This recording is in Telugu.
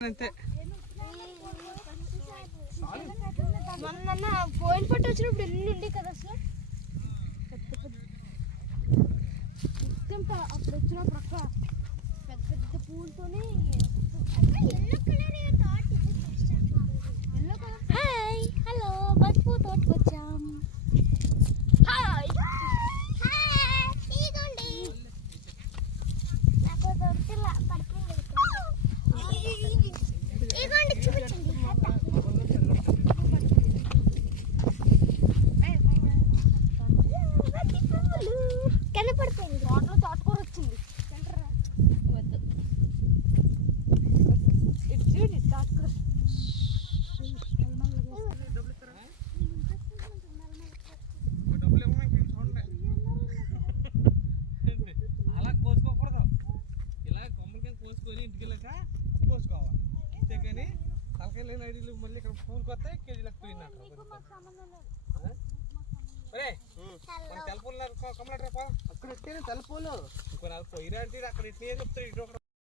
అంతే మొన్న పోయిన పట్టు వచ్చినప్పుడు ఎన్ని ఉండే కదా అసలు అప్పుడు వచ్చినప్పుడు అక్క పెద్ద పెద్ద పూలతోనే హాయ్ హలో బంతిపూ తోటకు వచ్చాం హాయ్ నాకు దొరికిలా పడుతుంది చూపించండి కనపడిపోయింది వాటర్ తోటకూర వచ్చింది వద్దు ఇటు చూడండి తోటకూర అలా కోసుకోకూడదు ఇలా కొమ్మలకి కోసుకొని ఇంటికి వెళ్ళాక కోసుకోవాలి అంతేకాని తలకాయలు లేని ఐడీలు మళ్ళీ ఇక్కడ పూలకు వస్తాయి కేజీలకు పోయినట్టు తెలపూలు కమ్మలట్రా అక్కడ ఎట్టే తెలపూలు ఇంకో 4 పోయిరా అంటే అక్కడ ఎట్టే చెప్తారు ఇటు